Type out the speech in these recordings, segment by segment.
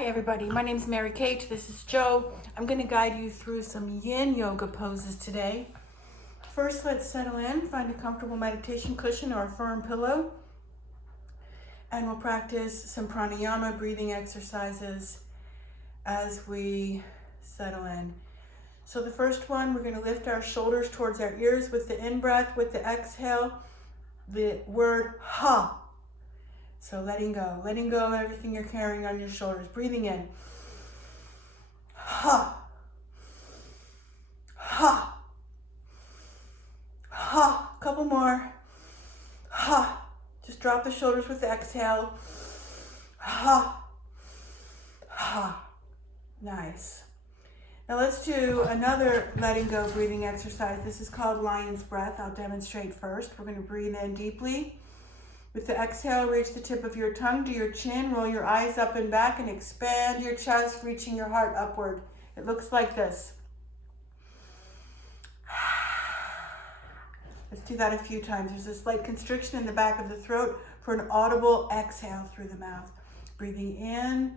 Hi everybody, my name is Mary Kate, this is Joe. I'm going to guide you through some Yin Yoga poses today. First, let's settle in, find a comfortable meditation cushion or a firm pillow. And we'll practice some pranayama breathing exercises as we settle in. So the first one, we're going to lift our shoulders towards our ears with the in-breath, with the exhale, the word ha. So letting go of everything you're carrying on your shoulders. Breathing in. Ha. Ha. Ha. Couple more. Ha. Just drop the shoulders with the exhale. Ha. Ha. Nice. Now let's do another letting go breathing exercise. This is called lion's breath. I'll demonstrate first. We're going to breathe in deeply. With the exhale, reach the tip of your tongue to your chin, roll your eyes up and back, and expand your chest, reaching your heart upward. It looks like this. Let's do that a few times. There's a slight constriction in the back of the throat for an audible exhale through the mouth. Breathing in,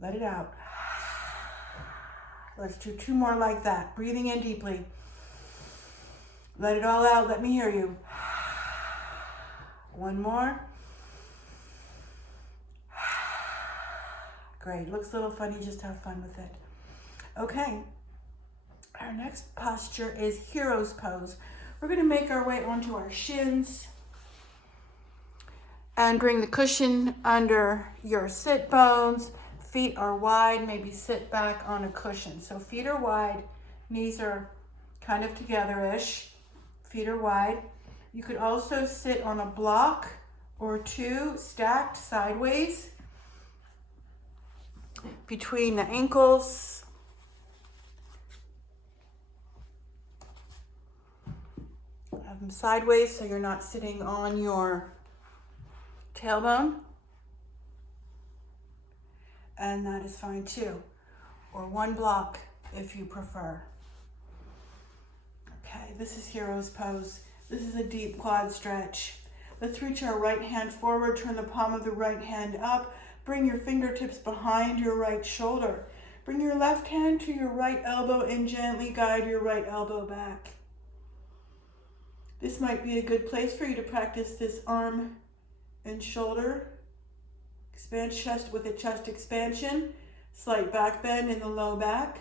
let it out. Let's do two more like that. Breathing in deeply. Let it all out. Let me hear you. One more. Great. Looks a little funny. Just have fun with it. Okay. Our next posture is hero's pose. We're going to make our way onto our shins and bring the cushion under your sit bones. Feet are wide. Maybe sit back on a cushion. So feet are wide. Knees are kind of together-ish. Feet are wide. You could also sit on a block or two stacked sideways between the ankles. Have them sideways so you're not sitting on your tailbone. And that is fine too. Or one block if you prefer. Okay, this is hero's pose. This is a deep quad stretch. Let's reach our right hand forward, turn the palm of the right hand up, bring your fingertips behind your right shoulder. Bring your left hand to your right elbow and gently guide your right elbow back. This might be a good place for you to practice this arm and shoulder. Expand chest with a chest expansion, slight back bend in the low back.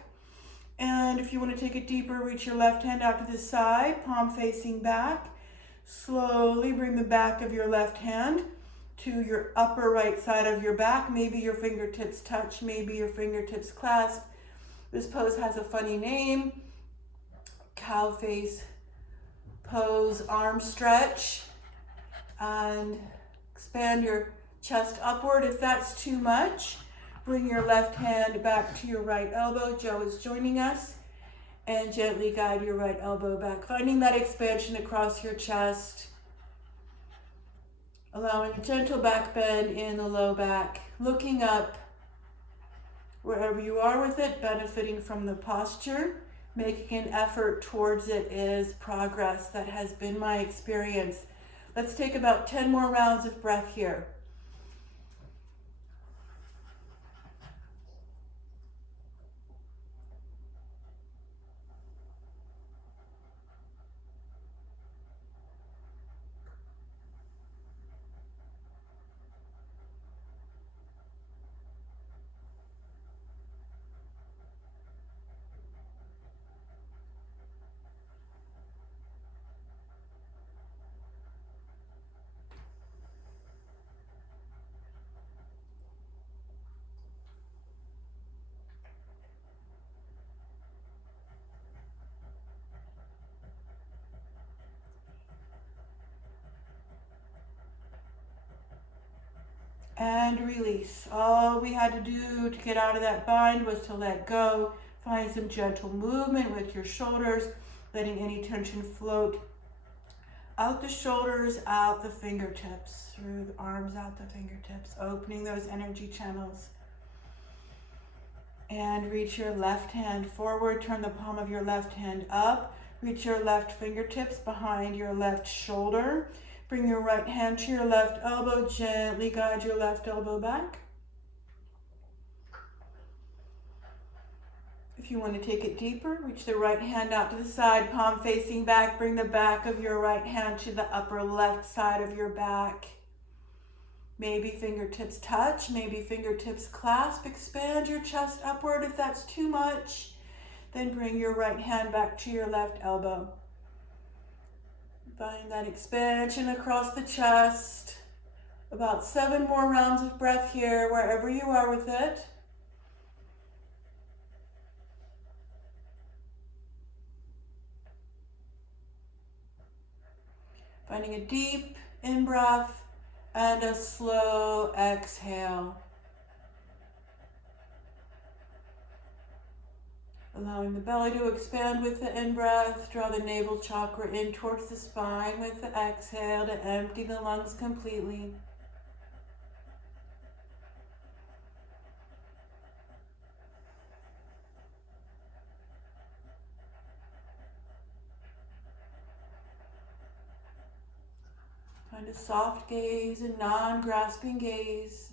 And if you want to take it deeper, reach your left hand out to the side, palm facing back. Slowly bring the back of your left hand to your upper right side of your back. Maybe your fingertips touch, maybe your fingertips clasp. This pose has a funny name. Cow face pose, arm stretch. And expand your chest upward if that's too much. Bring your left hand back to your right elbow. Joe is joining us. And gently guide your right elbow back. Finding that expansion across your chest. Allowing a gentle back bend in the low back. Looking up wherever you are with it, benefiting from the posture. Making an effort towards it is progress. That has been my experience. Let's take about 10 more rounds of breath here. And release. All we had to do to get out of that bind was to let go. Find some gentle movement with your shoulders, letting any tension float out the shoulders, out the fingertips, through the arms, out the fingertips, opening those energy channels. And reach your left hand forward, turn the palm of your left hand up, reach your left fingertips behind your left shoulder. Bring your right hand to your left elbow, gently guide your left elbow back. If you want to take it deeper, reach the right hand out to the side, palm facing back. Bring the back of your right hand to the upper left side of your back. Maybe fingertips touch, maybe fingertips clasp. Expand your chest upward. If that's too much, then bring your right hand back to your left elbow. Find that expansion across the chest. About 7 more rounds of breath here, wherever you are with it. Finding a deep in-breath and a slow exhale. Allowing the belly to expand with the in-breath. Draw the navel chakra in towards the spine with the exhale to empty the lungs completely. Find a soft gaze, a non-grasping gaze.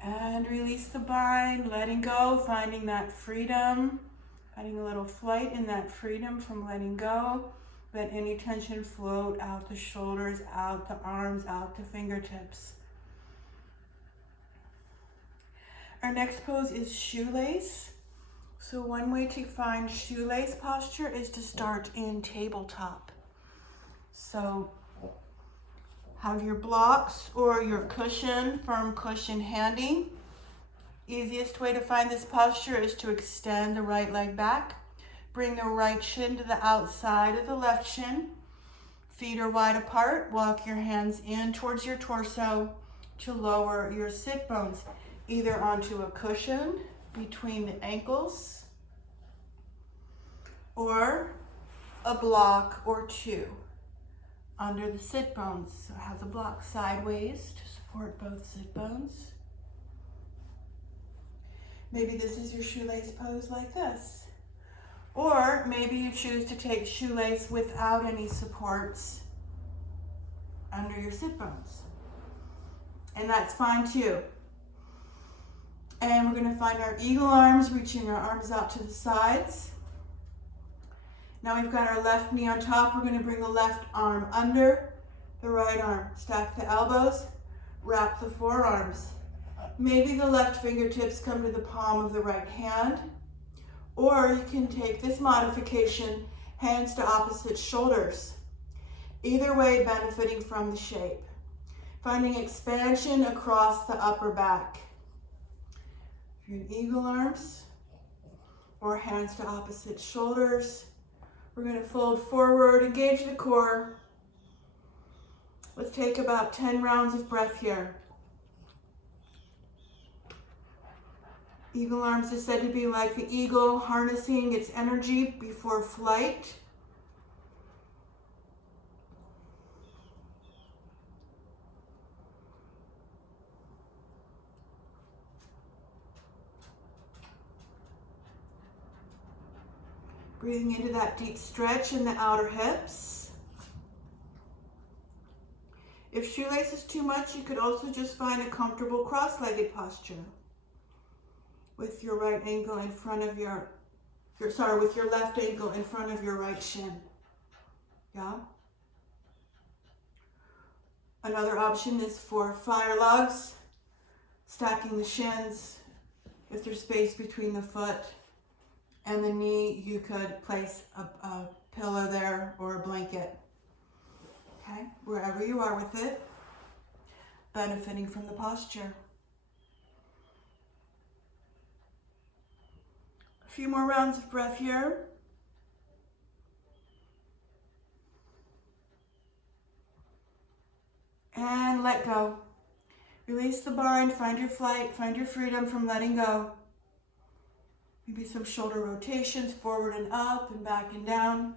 And release the bind, letting go, finding that freedom. Finding a little flight in that freedom from letting go. Let any tension float out the shoulders, out the arms, out the fingertips. Our next pose is shoelace. So one way to find shoelace posture is to start in tabletop. So have your blocks or your cushion, firm cushion handy. Easiest way to find this posture is to extend the right leg back. Bring the right shin to the outside of the left shin. Feet are wide apart. Walk your hands in towards your torso to lower your sit bones, either onto a cushion between the ankles or a block or two under the sit bones. So have the block sideways to support both sit bones. Maybe this is your shoelace pose like this. Or maybe you choose to take shoelace without any supports under your sit bones. And that's fine too. And we're going to find our eagle arms, reaching our arms out to the sides. Now we've got our left knee on top. We're going to bring the left arm under the right arm. Stack the elbows, wrap the forearms. Maybe the left fingertips come to the palm of the right hand, or you can take this modification, hands to opposite shoulders. Either way, benefiting from the shape. Finding expansion across the upper back. If you're in eagle arms, or hands to opposite shoulders, we're going to fold forward, engage the core. Let's take about 10 rounds of breath here. Eagle arms is said to be like the eagle harnessing its energy before flight. Breathing into that deep stretch in the outer hips. If shoelace is too much, you could also just find a comfortable cross-legged posture with your right ankle in front of with your left ankle in front of your right shin. Yeah? Another option is for fire logs, stacking the shins. If there's space between the foot and the knee, you could place a pillow there or a blanket. Okay? Wherever you are with it, benefiting from the posture. A few more rounds of breath here. And let go. Release the bind, find your flight, find your freedom from letting go. Maybe some shoulder rotations, forward and up and back and down.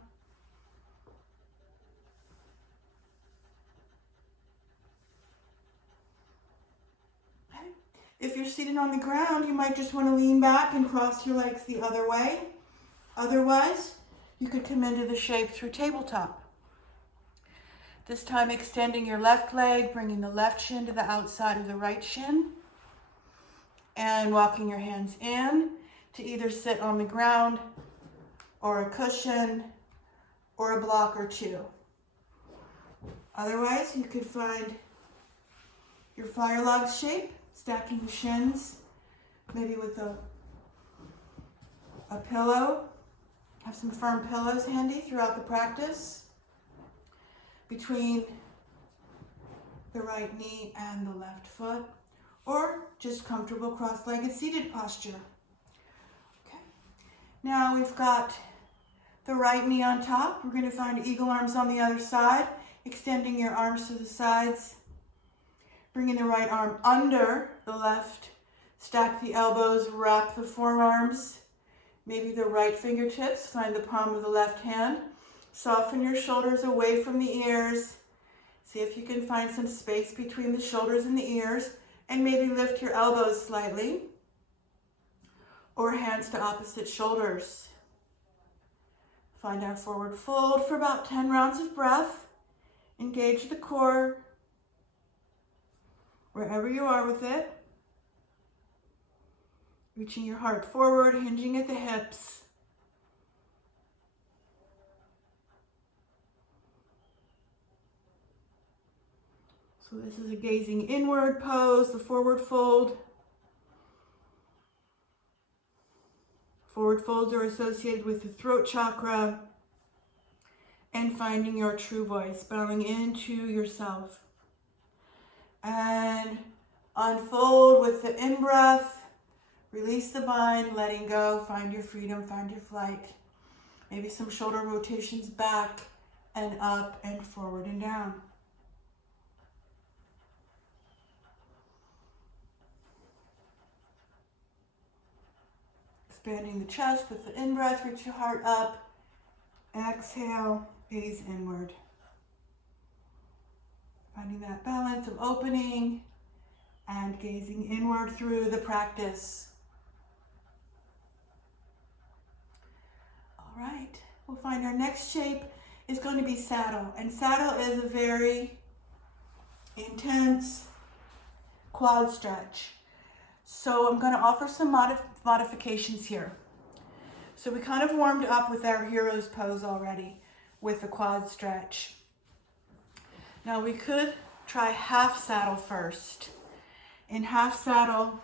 If you're seated on the ground, you might just want to lean back and cross your legs the other way. Otherwise, you could come into the shape through tabletop. This time extending your left leg, bringing the left shin to the outside of the right shin, and walking your hands in to either sit on the ground or a cushion or a block or two. Otherwise, you could find your fire log shape, stacking the shins, maybe with a pillow. Have some firm pillows handy throughout the practice between the right knee and the left foot, or just comfortable cross-legged seated posture. Okay. Now we've got the right knee on top. We're going to find eagle arms on the other side, extending your arms to the sides, bringing the right arm under the left, stack the elbows, wrap the forearms, maybe the right fingertips, find the palm of the left hand. Soften your shoulders away from the ears. See if you can find some space between the shoulders and the ears, and maybe lift your elbows slightly, or hands to opposite shoulders. Find our forward fold for about 10 rounds of breath. Engage the core, wherever you are with it. Reaching your heart forward, hinging at the hips. So this is a gazing inward pose, the forward fold. Forward folds are associated with the throat chakra and finding your true voice, bowing into yourself. And unfold with the in-breath, release the bind, letting go, find your freedom, find your flight. Maybe some shoulder rotations back and up and forward and down. Expanding the chest with the in-breath, reach your heart up. Exhale, gaze inward. Finding that balance of opening and gazing inward through the practice. All right, we'll find our next shape is going to be saddle. And saddle is a very intense quad stretch. So I'm going to offer some modifications here. So we kind of warmed up with our hero's pose already with the quad stretch. Now we could try half saddle first. In half saddle,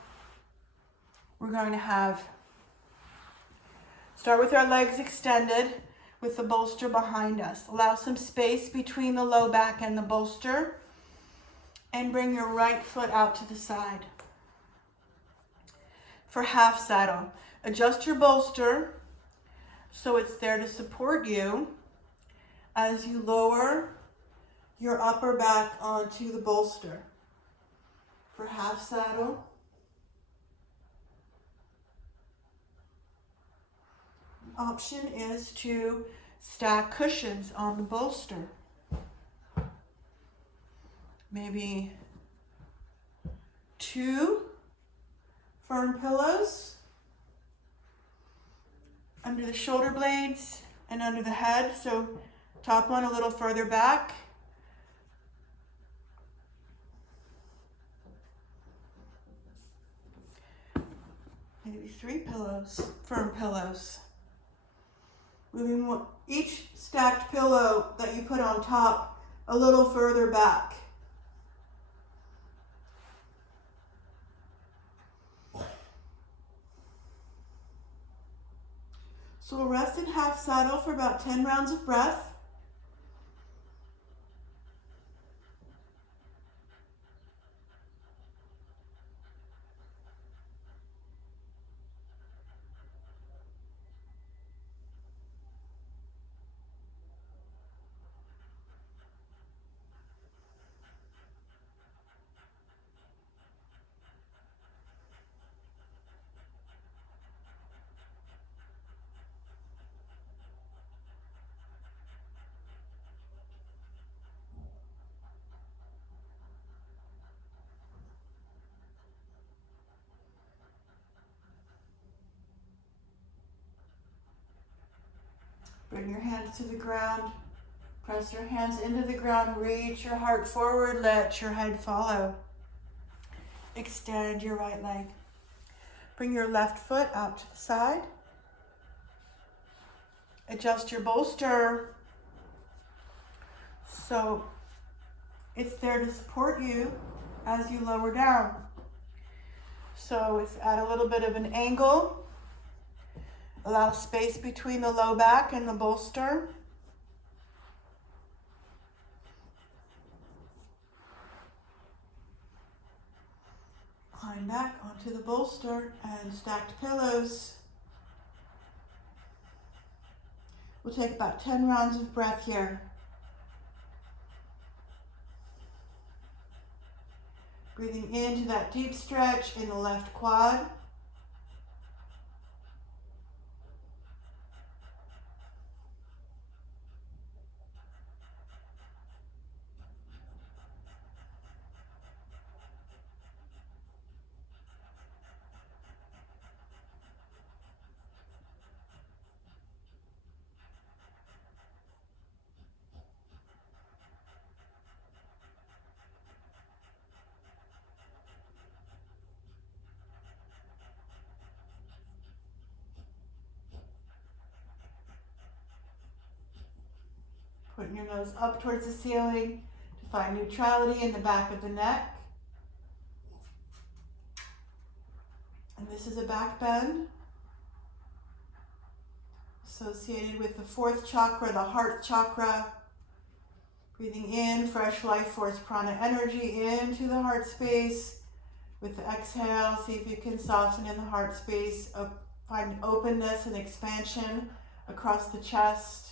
we're going to start with our legs extended with the bolster behind us. Allow some space between the low back and the bolster, and bring your right foot out to the side. For half saddle, adjust your bolster so it's there to support you as you lower your upper back onto the bolster. For half saddle, option is to stack cushions on the bolster. Maybe 2 firm pillows under the shoulder blades and under the head. So top one a little further back. Maybe 3 pillows, firm pillows. Moving each stacked pillow that you put on top a little further back. So we'll rest in half saddle for about 10 rounds of breath. Bring your hands to the ground. Press your hands into the ground. Reach your heart forward. Let your head follow. Extend your right leg. Bring your left foot out to the side. Adjust your bolster so it's there to support you as you lower down. So it's at a little bit of an angle. Allow space between the low back and the bolster. Climb back onto the bolster and stacked pillows. We'll take about 10 rounds of breath here. Breathing into that deep stretch in the left quad. Putting your nose up towards the ceiling to find neutrality in the back of the neck. And this is a back bend associated with the fourth chakra, the heart chakra. Breathing in fresh life force prana energy into the heart space. With the exhale, see if you can soften in the heart space. Find openness and expansion across the chest.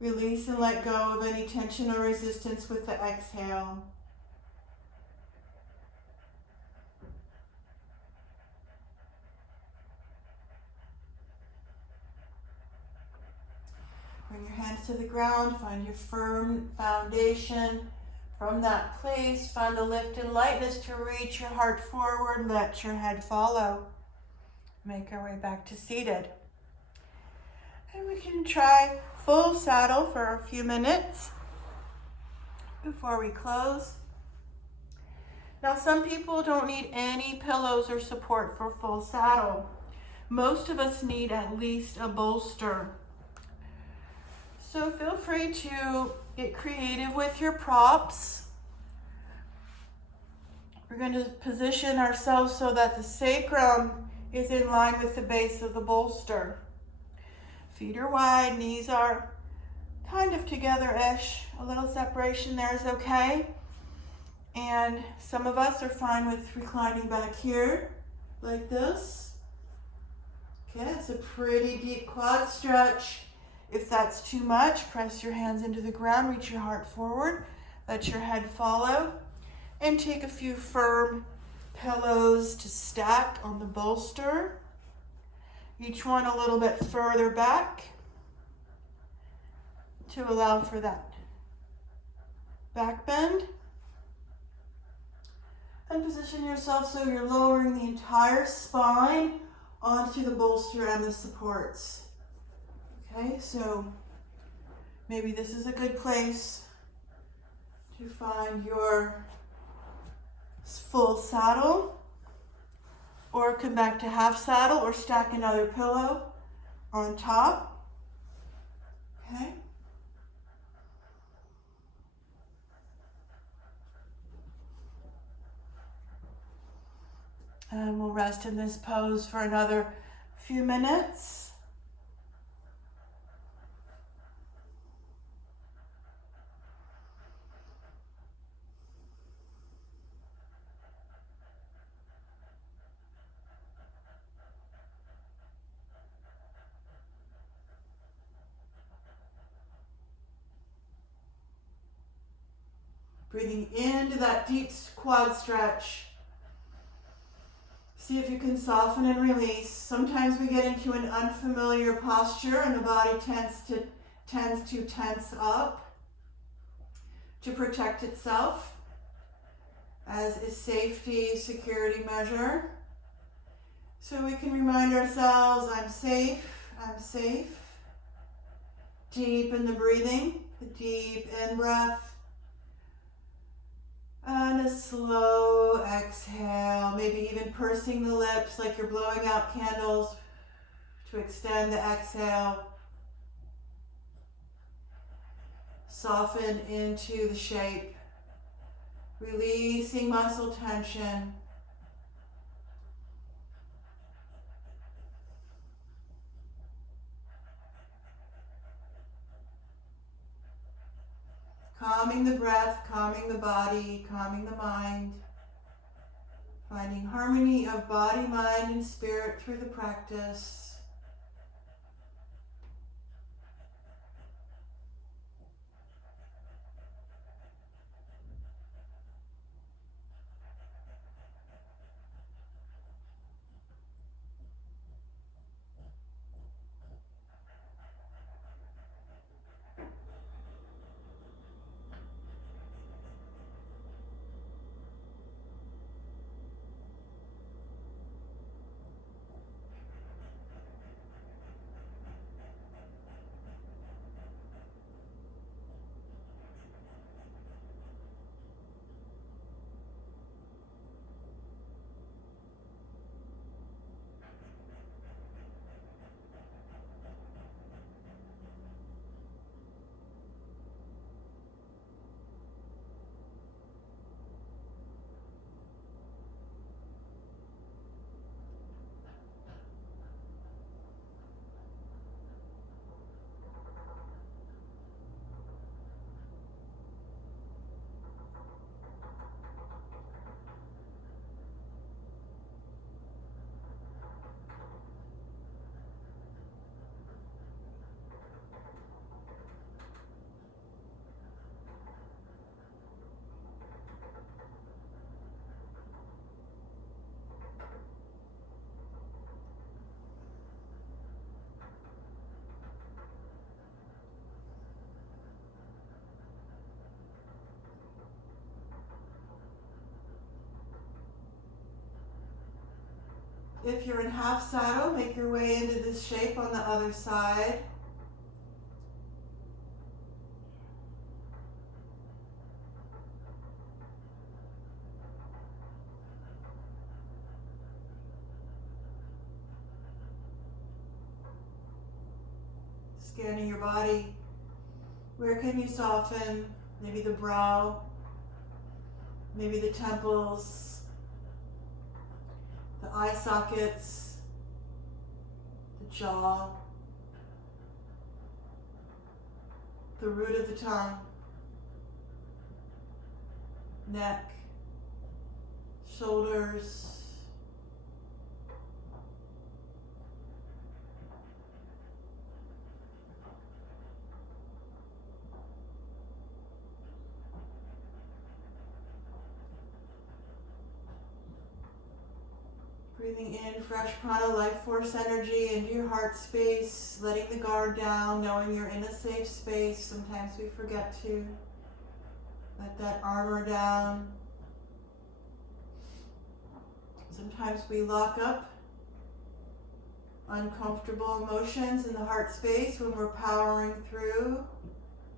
Release and let go of any tension or resistance with the exhale. Bring your hands to the ground, find your firm foundation. From that place, find the lift and lightness to reach your heart forward, let your head follow. Make our way back to seated. And we can try full saddle for a few minutes before we close. Now, some people don't need any pillows or support for full saddle. Most of us need at least a bolster. So feel free to get creative with your props. We're going to position ourselves so that the sacrum is in line with the base of the bolster. Feet are wide, knees are kind of together-ish. A little separation there is okay. And some of us are fine with reclining back here, like this. Okay, it's a pretty deep quad stretch. If that's too much, press your hands into the ground, reach your heart forward, let your head follow, and take a few firm pillows to stack on the bolster. Each one a little bit further back to allow for that back bend. And position yourself so you're lowering the entire spine onto the bolster and the supports. Okay, so maybe this is a good place to find your full saddle, or come back to half saddle, or stack another pillow on top. Okay. And we'll rest in this pose for another few minutes. Breathing into that deep quad stretch. See if you can soften and release. Sometimes we get into an unfamiliar posture and the body tends to tense up to protect itself as a safety, security measure. So we can remind ourselves, I'm safe, I'm safe. Deepen the breathing, the deep in-breath, and a slow exhale, maybe even pursing the lips like you're blowing out candles to extend the exhale. Soften into the shape, releasing muscle tension. Calming the breath, calming the body, calming the mind. Finding harmony of body, mind, and spirit through the practice. If you're in half saddle, make your way into this shape on the other side. Scanning your body. Where can you soften? Maybe the brow, maybe the temples, the eye sockets, the jaw, the root of the tongue, neck, shoulders, breathing in fresh prana, life force energy into your heart space, letting the guard down, knowing you're in a safe space. Sometimes we forget to let that armor down. Sometimes we lock up uncomfortable emotions in the heart space when we're powering through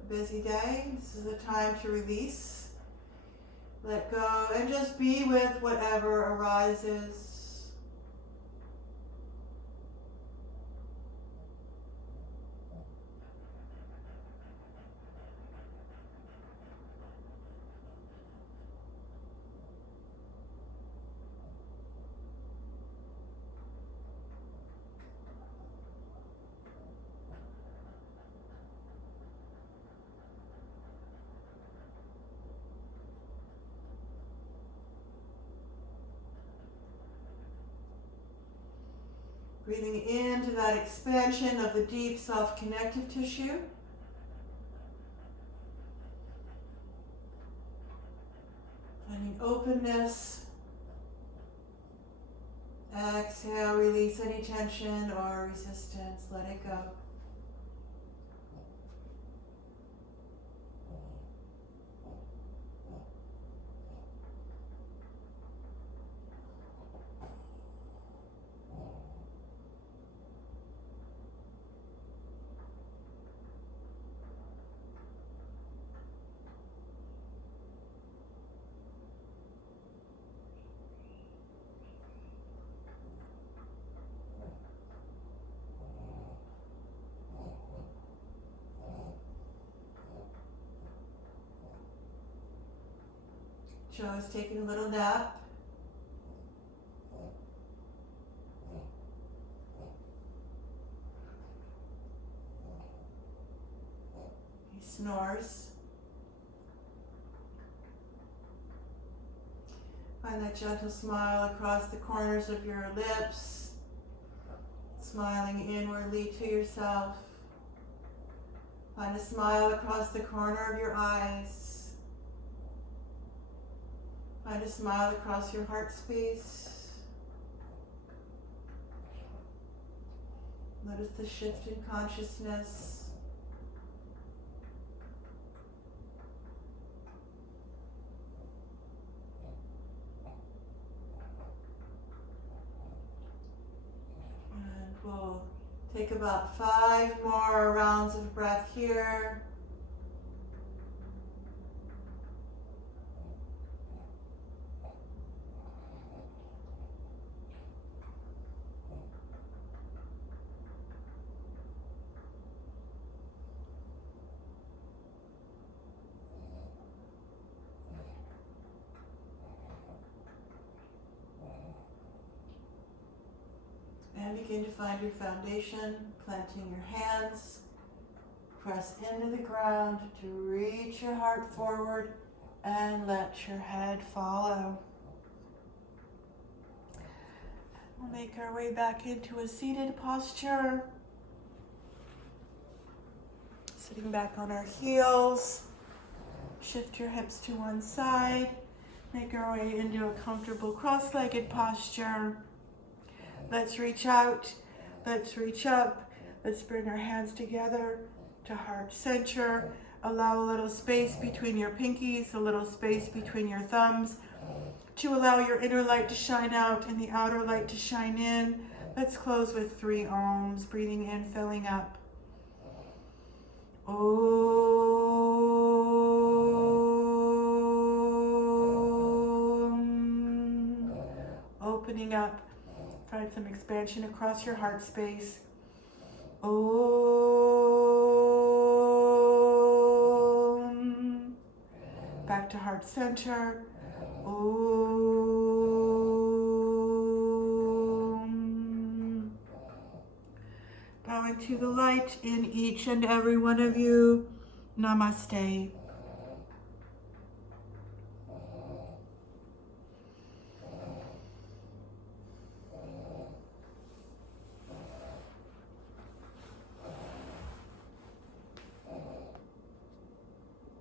a busy day. This is the time to release, let go, and just be with whatever arises. Breathing into that expansion of the deep, soft connective tissue. Finding openness. Exhale, release any tension or resistance. Let it go. Joe is taking a little nap. He snores. Find that gentle smile across the corners of your lips, smiling inwardly to yourself. Find a smile across the corner of your eyes. Find a smile across your heart space. Notice the shift in consciousness. And we'll take about 5 more rounds of breath here. And begin to find your foundation, planting your hands. Press into the ground to reach your heart forward and let your head follow. We'll make our way back into a seated posture. Sitting back on our heels. Shift your hips to one side. Make our way into a comfortable cross-legged posture. Let's reach out, let's reach up, let's bring our hands together to heart center. Allow a little space between your pinkies, a little space between your thumbs to allow your inner light to shine out and the outer light to shine in. Let's close with 3 Oms, breathing in, filling up. Om. Opening up. Find some expansion across your heart space. Om. Back to heart center. Om. Bowing to the light in each and every one of you. Namaste.